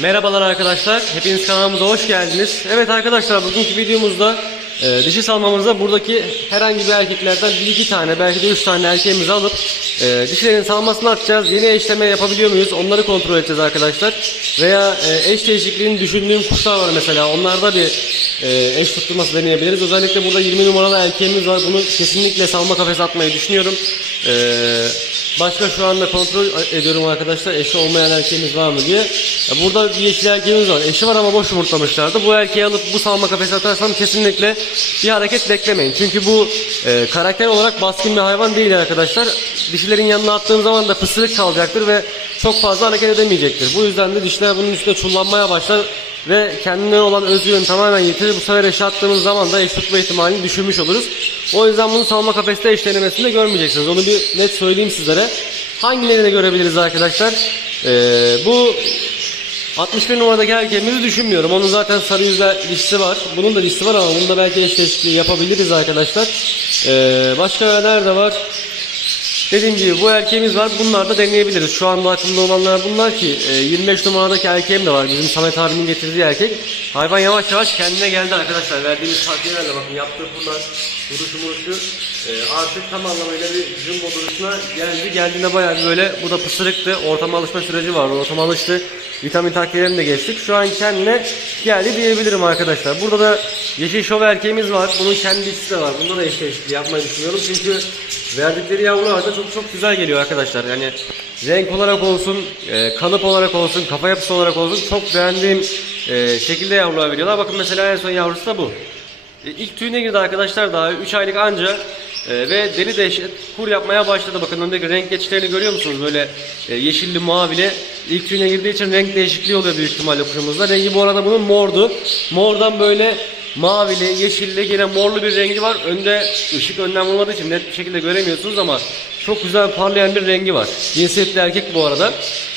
Merhabalar arkadaşlar, hepiniz kanalımıza hoş geldiniz. Evet arkadaşlar, bugünkü videomuzda e, dişi salmamızda buradaki herhangi bir erkeklerden bir iki tane, belki de üç tane erkeğimizi alıp e, dişilerin salmasını atacağız. Yeni eşleme yapabiliyor muyuz? Onları kontrol edeceğiz arkadaşlar. Veya e, eş değişikliğini düşündüğüm kuşlar var mesela. Onlarda bir e, eş tutturması deneyebiliriz. Özellikle burada 20 numaralı erkeğimiz var. Bunu kesinlikle salma kafese atmayı düşünüyorum. E, Başka şu anda kontrol ediyorum arkadaşlar eşi olmayan erkeğimiz var mı diye. Burada bir yeşil erkeğimiz var. Eşi var ama boş yumurtlamışlardı. Bu erkeği alıp bu salma kafese atarsam kesinlikle bir hareket beklemeyin. Çünkü bu e, karakter olarak baskın bir hayvan değil arkadaşlar. Dişilerin yanına attığım zaman da pısırık kalacaktır ve çok fazla hareket edemeyecektir. Bu yüzden de dişler bunun üstüne çullanmaya başlar ve kendine olan özgüveni tamamen yitirir. Bu sefer eşe attığımız zaman da eş tutma ihtimalini düşürmüş oluruz. O yüzden bunu salma kafeste eşlenemesinde görmeyeceksiniz. Onu bir net söyleyeyim sizlere. Hangilerini görebiliriz arkadaşlar? Ee, bu 61 numaradaki erkeğimizi düşünmüyorum. Onun zaten sarı yüzle dişisi var. Bunun da dişisi var ama bunda belki eş değişikliği yapabiliriz arkadaşlar. Ee, başka nerede var? Dediğim gibi bu erkeğimiz var. Bunlar da deneyebiliriz. Şu anda aklımda olanlar bunlar ki e, 25 numaradaki erkeğim de var. Bizim Samet abinin getirdiği erkek. Hayvan yavaş yavaş kendine geldi arkadaşlar. Verdiğimiz takviyelerle bakın yaptığı bunlar duruşu muruşu e, artık tam anlamıyla bir jumbo duruşuna geldi. Geldiğinde bayağı böyle bu da pısırıktı. Ortama alışma süreci vardı. Ortama alıştı. Vitamin takviyelerini de geçtik. Şu an kendine geldi diyebilirim arkadaşlar. Burada da yeşil şov erkeğimiz var. Bunun kendi dişisi de var. Bunda da eş değişikliği yapmayı düşünüyorum. Çünkü verdikleri yavrular da çok çok güzel geliyor arkadaşlar. Yani renk olarak olsun, e, kalıp olarak olsun, kafa yapısı olarak olsun çok beğendiğim e, şekilde yavrular veriyorlar. Bakın mesela en son yavrusu da bu. E, İlk tüyüne girdi arkadaşlar daha 3 aylık anca e, ve deli dehşet kur yapmaya başladı. Bakın öndeki renk geçişlerini görüyor musunuz? Böyle e, yeşilli mavili ilk tüyüne girdiği için renk değişikliği oluyor büyük ihtimalle kuşumuzda. Rengi bu arada bunun mordu. Mordan böyle mavili, yeşilli yine morlu bir rengi var. Önde ışık önden vurmadığı için net bir şekilde göremiyorsunuz ama çok güzel parlayan bir rengi var. Cinsiyetli erkek bu arada.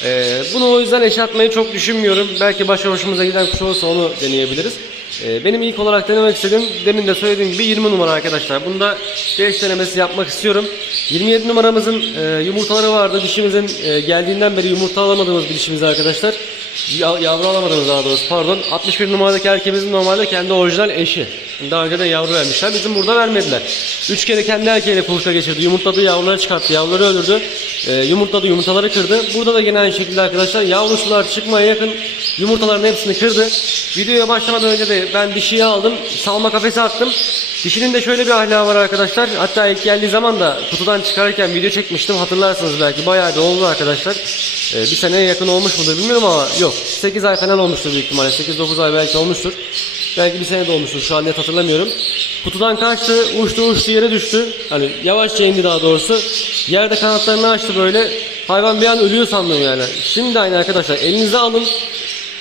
E, bunu o yüzden eşe atmayı çok düşünmüyorum. Belki başa hoşumuza giden kuş olursa onu deneyebiliriz. Ee, Benim ilk olarak denemek istediğim demin de söylediğim gibi 20 numara arkadaşlar. Bunda değiş denemesi yapmak istiyorum. 27 numaramızın e, yumurtaları vardı. Dişimizin e, geldiğinden beri yumurta alamadığımız bir dişimiz arkadaşlar. Ya- Yavru alamadığımız daha doğrusu pardon. 61 numaradaki erkeğimizin normalde kendi orijinal eşi. Daha önce de yavru vermişler. Bizim burada vermediler. 3 kere kendi erkeğiyle kuluçka geçirdi. Yumurtladığı yavruları çıkarttı. Yavruları öldürdü. E, yumurtladı yumurtaları kırdı. Burada da gene aynı şekilde arkadaşlar yavrusular çıkmaya yakın yumurtaların hepsini kırdı. Videoya başlamadan önce de ben dişiyi aldım. Salma kafese attım. Dişinin de şöyle bir ahlakı var arkadaşlar. Hatta ilk geldiği zaman da kutudan çıkarırken video çekmiştim. Hatırlarsınız belki. Bayağı da oldu arkadaşlar. Ee, bir seneye yakın olmuş mudur bilmiyorum ama yok. 8 ay falan olmuştur büyük ihtimalle. 8-9 ay belki olmuştur. Belki bir sene de olmuştur. Şu an net hatırlamıyorum. Kutudan kaçtı, uçtu uçtu yere düştü. Hani yavaşça indi daha doğrusu. Yerde kanatlarını açtı böyle. Hayvan bir an ölüyor sandım yani. Şimdi aynı arkadaşlar. Elinize alın.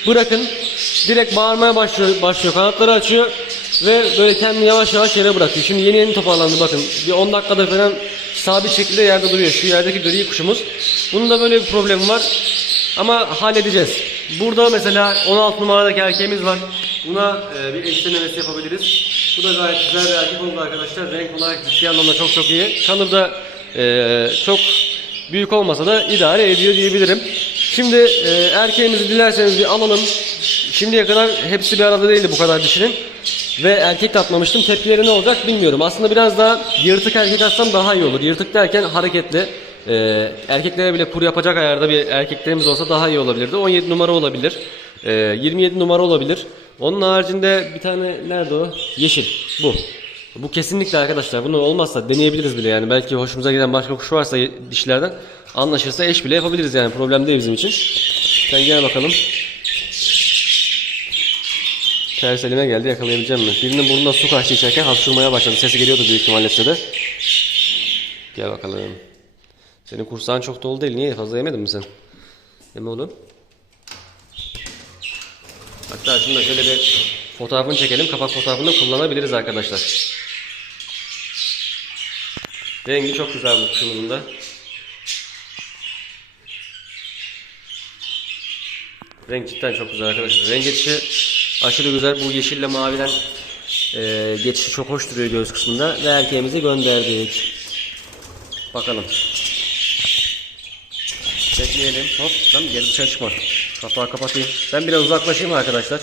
Bırakın. Direkt bağırmaya başlıyor, başlıyor. Kanatları açıyor. Ve böyle kendini yavaş yavaş yere bırakıyor. Şimdi yeni yeni toparlandı bakın. Bir 10 dakikada falan sabit şekilde yerde duruyor. Şu yerdeki gri kuşumuz. Bunun da böyle bir problemi var. Ama halledeceğiz. Burada mesela 16 numaradaki erkeğimiz var. Buna e, bir eşlemesi yapabiliriz. Bu da gayet güzel bir erkek oldu arkadaşlar. Renk olarak ciddi anlamda çok çok iyi. Kanı da e, çok büyük olmasa da idare ediyor diyebilirim. Şimdi e, erkeğimizi dilerseniz bir alalım. Şimdiye kadar hepsi bir arada değildi bu kadar dişinin. Ve erkek de atmamıştım. Tepkileri ne olacak bilmiyorum. Aslında biraz daha yırtık erkek atsam daha iyi olur. Yırtık derken hareketli. E, erkeklere bile kur yapacak ayarda bir erkeklerimiz olsa daha iyi olabilirdi. 17 numara olabilir. E, 27 numara olabilir. Onun haricinde bir tane nerede o? Yeşil. Bu. Bu kesinlikle arkadaşlar. Bunu olmazsa deneyebiliriz bile yani. Belki hoşumuza giden başka kuş varsa dişlerden anlaşırsa eş bile yapabiliriz yani. Problem değil bizim için. Sen gel bakalım. Ters elime geldi yakalayabileceğim mi? Birinin burnunda su kaçtı içerken hapşurmaya başladı. Sesi geliyordu büyük ihtimalle size de. Gel bakalım. Senin kursağın çok dolu değil. Niye? Fazla yemedin mi sen? Yeme oğlum. Hatta de şöyle bir fotoğrafını çekelim. Kapak fotoğrafını kullanabiliriz arkadaşlar. Rengi çok güzel bu da. Renk cidden çok güzel arkadaşlar. Renk geçişi aşırı güzel. Bu yeşille maviden e, geçişi çok hoş duruyor göğüs kısmında. Ve erkeğimizi gönderdik. Bakalım. Bekleyelim. Hop lan geri dışarı çıkma. Kapağı kapatayım. Ben biraz uzaklaşayım arkadaşlar.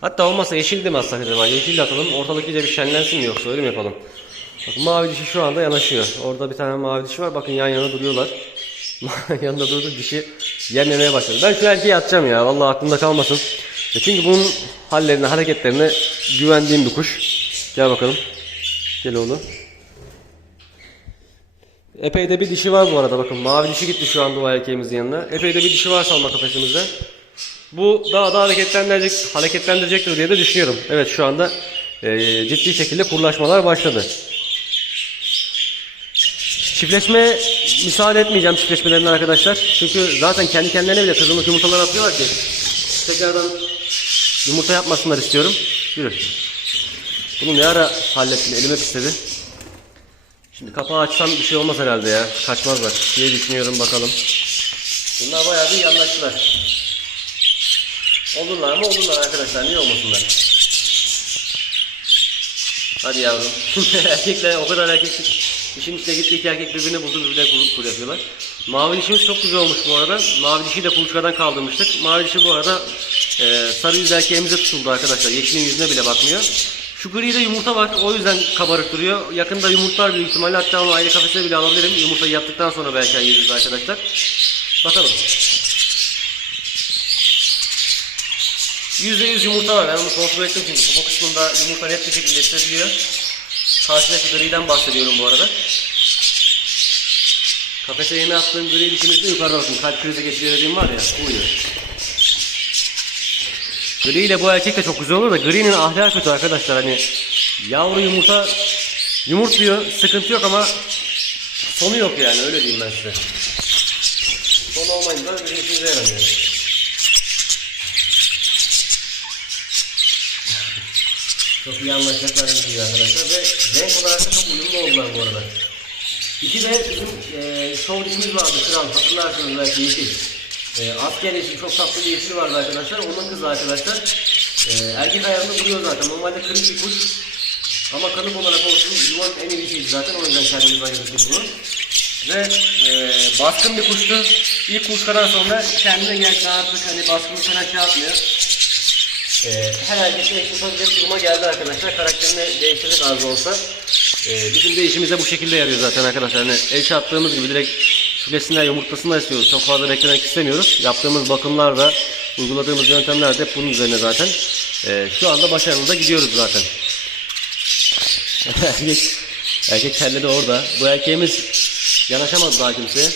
Hatta olmazsa yeşil de mi atsak acaba? Yeşil de atalım. Ortalık iyice bir şenlensin mi yoksa öyle mi yapalım? Bakın mavi dişi şu anda yanaşıyor. Orada bir tane mavi dişi var. Bakın yan yana duruyorlar. Yanında durdu dişi yemlemeye başladı. Ben şu erkeği atacağım ya. Vallahi aklımda kalmasın. E Çünkü bunun hallerine, hareketlerine güvendiğim bir kuş. Gel bakalım. Gel oğlum. Epey de bir dişi var bu arada bakın. Mavi dişi gitti şu anda o erkeğimizin yanına. Epey de bir dişi var salma kafesimizde. Bu daha da hareketlendirecek, hareketlendirecektir diye de düşünüyorum. Evet şu anda e, ciddi şekilde kurlaşmalar başladı. Çiftleşme müsaade etmeyeceğim çiftleşmelerine arkadaşlar. Çünkü zaten kendi kendilerine bile kızılmış yumurtalar atıyorlar ki. Tekrardan yumurta yapmasınlar istiyorum. Yürü. Bunu ne ara hallettin? Elime pisledi. Şimdi kapağı açsam bir şey olmaz herhalde ya. Kaçmazlar diye düşünüyorum bakalım. Bunlar bayağı bir yanlaştılar. Olurlar mı? Olurlar arkadaşlar. Niye olmasınlar? Hadi yavrum. Erkekler o kadar erkek işin içine gitti iki erkek birbirini buldu birbirine kur, kur yapıyorlar. Mavi dişimiz çok güzel olmuş bu arada. Mavi dişiyi de kuluçkadan kaldırmıştık. Mavi dişi bu arada e, sarı yüz erkeğimize tutuldu arkadaşlar. Yeşilin yüzüne bile bakmıyor. Şu gride yumurta var. O yüzden kabarık duruyor. Yakında yumurtlar büyük ihtimalle. Hatta onu ayrı kafese bile alabilirim. Yumurtayı yaptıktan sonra belki ayırırız arkadaşlar. Bakalım. %100 yumurta var. Ben onu kontrol ettim çünkü popo kısmında yumurta net bir şekilde hissediliyor. Karşıdaki griden bahsediyorum bu arada. Kafese yeni attığım gri dişimizde yukarıda bakın. Kalp krizi geçiriyor dediğim var ya. Uyuyor. Gri ile bu erkek de çok güzel olur da Gri'nin ahlakı kötü arkadaşlar. Hani yavru yumurta yumurtluyor. Sıkıntı yok ama sonu yok yani. Öyle diyeyim ben size. Sonu olmayınca bir işinize yaramıyor. Çok iyi anlaşacaklar gibi arkadaşlar ve renk olarak da çok uyumlu oldular bu arada. İki de bizim e, şov dişimiz vardı kral hatırlarsınız belki yeşil. E, asker yeşil çok tatlı bir yeşil vardı arkadaşlar. Onun kızı arkadaşlar. E, erkek ayağında duruyor zaten. Normalde kırık bir kuş. Ama kanık olarak olsun yuvanın en iyi şeydi zaten. O yüzden kendimiz ayırdık bunu. Ve e, baskın bir kuştu. İlk kuşkadan sonra kendine geldi artık hani baskını falan şey yapmıyor. Ee, her erkekle eşit olacak duruma geldi arkadaşlar. Karakterini değiştirdik az olsa. Ee, bizim de işimize bu şekilde yarıyor zaten arkadaşlar. Hani el çarptığımız gibi direkt şülesinden yumurtasından istiyoruz. Çok fazla beklemek istemiyoruz. Yaptığımız bakımlar da uyguladığımız yöntemler de hep bunun üzerine zaten. Ee, şu anda başarılı da gidiyoruz zaten. erkek, erkek terleri orada. Bu erkeğimiz yanaşamadı daha kimseye.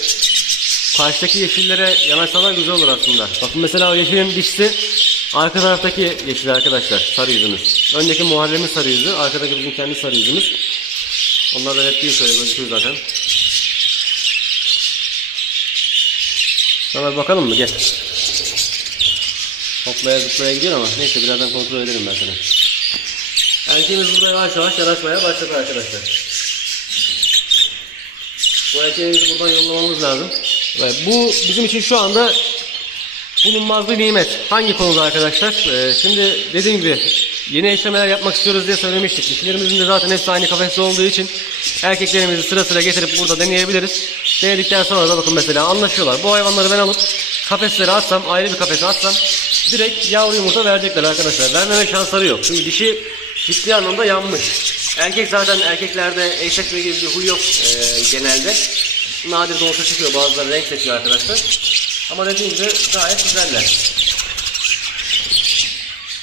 Karşıdaki yeşillere yanaşsalar güzel olur aslında. Bakın mesela o yeşilin dişisi arka taraftaki yeşil arkadaşlar. Sarı yüzümüz. Öndeki Muharrem'in sarı yüzü. Arkadaki bizim kendi sarı yüzümüz. Onlar da net değil şöyle gözüküyor zaten. Sana bir bakalım mı? Gel. Hoplaya zıplaya gidiyor ama neyse birazdan kontrol ederim ben seni. Erkeğimiz burada yavaş yavaş yanaşmaya başladı arkadaşlar. Bu erkeğimizi buradan yollamamız lazım. Evet, bu bizim için şu anda bulunmaz bir nimet. Hangi konuda arkadaşlar? Ee, şimdi dediğim gibi yeni eşlemeler yapmak istiyoruz diye söylemiştik. Dişilerimizin de zaten hepsi aynı kafeste olduğu için erkeklerimizi sıra sıra getirip burada deneyebiliriz. Denedikten sonra da bakın mesela anlaşıyorlar. Bu hayvanları ben alıp kafeslere atsam, ayrı bir kafese atsam direkt yavru yumurta verecekler arkadaşlar. Vermeme şansları yok. Çünkü dişi ciddi anlamda yanmış. Erkek zaten erkeklerde eşekle gibi bir huy yok e, genelde. Nadir de olsa çıkıyor bazıları renk seçiyor arkadaşlar. Ama dediğim gibi gayet güzeller.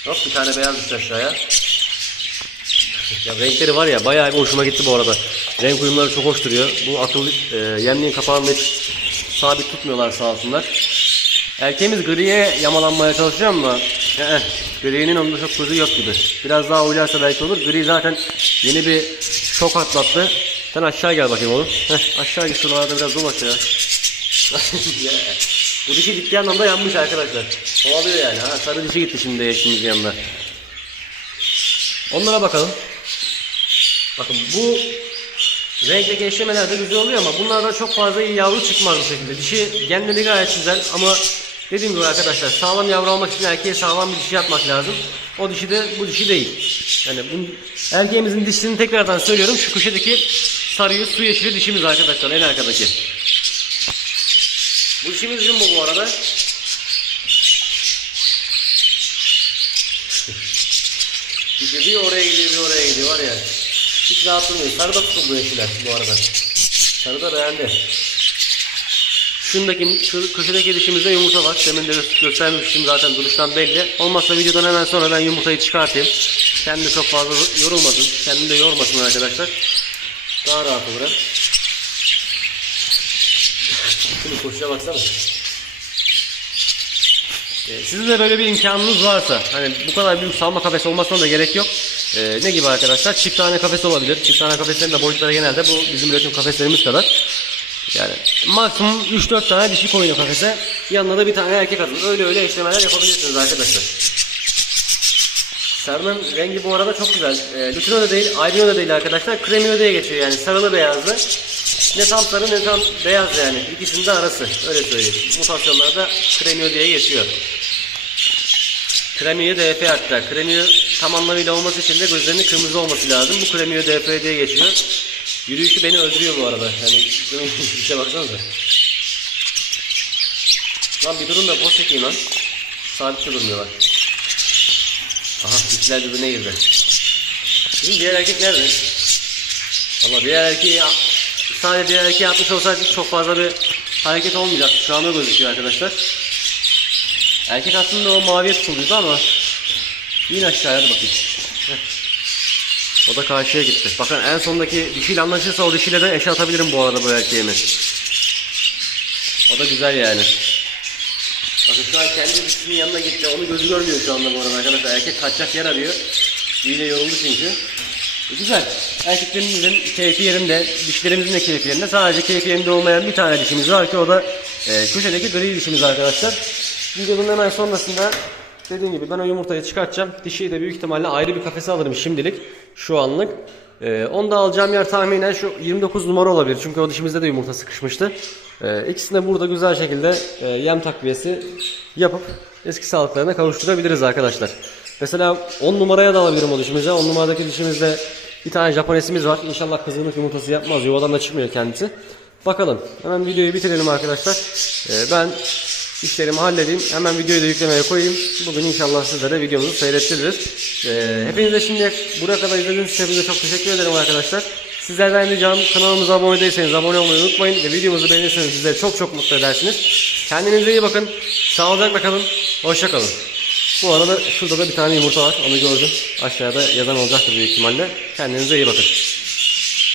Hop bir tane beyaz düştü aşağıya. Ya renkleri var ya bayağı bir hoşuma gitti bu arada. Renk uyumları çok hoş duruyor. Bu akıllı e, yemliğin kapağını hiç sabit tutmuyorlar sağ olsunlar. Erkeğimiz griye yamalanmaya çalışıyor ama ee, gri'nin onda çok gözü yok gibi. Biraz daha oynarsa belki olur. Gri zaten yeni bir şok atlattı. Sen aşağı gel bakayım oğlum. Heh, aşağı git şuralarda biraz dolaş ya. Bu dişi ciddi anlamda yanmış arkadaşlar. Kovalıyor yani. Ha, sarı dişi gitti şimdi eşimizin yanında. Onlara bakalım. Bakın bu renkteki eşlemeler güzel oluyor ama bunlardan çok fazla iyi yavru çıkmaz bu şekilde. Dişi genleri gayet güzel ama dediğim gibi arkadaşlar sağlam yavru almak için erkeğe sağlam bir dişi yapmak lazım. O dişi de bu dişi değil. Yani bu, erkeğimizin dişini tekrardan söylüyorum. Şu köşedeki sarı yüz su yeşili dişimiz arkadaşlar en arkadaki. Bu işimiz jumbo bu arada. işte bir oraya gidiyor bir oraya gidiyor var ya. Hiç rahatlamıyor. Sarıda tutuldu eşiler bu arada. Sarıda beğendi. Şundaki, şu köşedeki dişimizde yumurta var. Demin de göstermiştim zaten duruştan belli. Olmazsa videodan hemen sonra ben yumurtayı çıkartayım. Kendi çok fazla yorulmasın. Kendini de yormasın arkadaşlar. Daha rahat olurum. Koşuya baksana. Ee, Sizin de böyle bir imkanınız varsa hani bu kadar büyük salma kafesi olmasına da gerek yok. Ee, ne gibi arkadaşlar? Çift tane kafes olabilir. Çift tane kafeslerin de boyutları genelde bu bizim üretim kafeslerimiz kadar. Yani maksimum 3-4 tane dişi koyun kafese. Yanına da bir tane erkek atın. Öyle öyle eşlemeler yapabilirsiniz arkadaşlar. Sarının rengi bu arada çok güzel. E, Lutino da değil, Albino da değil arkadaşlar. Kremio diye geçiyor yani. Sarılı beyazlı. Ne tam sarı ne tam beyaz yani. İkisinin arası. Öyle söyleyeyim. Mutasyonlarda Kremio diye geçiyor. Kremio DF hatta. Kremio tam anlamıyla olması için de gözlerinin kırmızı olması lazım. Bu Kremio DF diye geçiyor. Yürüyüşü beni öldürüyor bu arada. Yani şey baksanıza. Lan bir durun da poz çekeyim lan. Sabit durmuyorlar. Aha dişler birbirine girdi. Bizim diğer erkek nerede? Valla diğer erkeği sadece diğer erkeği atmış olsaydık çok fazla bir hareket olmayacak. Şu anda gözüküyor arkadaşlar. Erkek aslında o maviye tutulduydu ama yine aşağıya. Heh. O da karşıya gitti. Bakın en sondaki dişiyle anlaşırsa o dişiyle de eşe atabilirim bu arada bu erkeğimi. O da güzel yani. Bakın şu an kendi dişinin yanına gitti. Onu gözü görmüyor şu anda bu arada arkadaşlar. Erkek kaçacak yer arıyor. İyice yoruldu çünkü. Güzel. Erkeklerimizin keyfi yerinde, dişlerimizin de keyfi yerinde. Sadece keyfi yerinde olmayan bir tane dişimiz var ki o da e, köşedeki gri dişimiz arkadaşlar. Videonun hemen sonrasında dediğim gibi ben o yumurtayı çıkartacağım. Dişiyi de büyük ihtimalle ayrı bir kafese alırım şimdilik. Şu anlık. E, onu da alacağım yer tahminen şu 29 numara olabilir. Çünkü o dişimizde de yumurta sıkışmıştı. E, ikisini burada güzel şekilde e, yem takviyesi yapıp eski sağlıklarına kavuşturabiliriz arkadaşlar. Mesela 10 numaraya da alabilirim o dişimize. 10 numaradaki dişimizde bir tane Japonesimiz var. İnşallah kızgınlık yumurtası yapmaz. Yuvadan da çıkmıyor kendisi. Bakalım. Hemen videoyu bitirelim arkadaşlar. E, ben işlerimi halledeyim. Hemen videoyu da yüklemeye koyayım. Bugün inşallah sizlere videomuzu seyrettiririz. Ee, hepinize şimdi buraya kadar izlediğiniz için hepinize çok teşekkür ederim arkadaşlar. Sizlerden ricam kanalımıza abone değilseniz abone olmayı unutmayın ve videomuzu beğenirseniz bizleri çok çok mutlu edersiniz. Kendinize iyi bakın. Sağlıcakla kalın. Hoşça kalın. Bu arada şurada da bir tane yumurta var. Onu gördüm. Aşağıda yazan olacaktır büyük ihtimalle. Kendinize iyi bakın.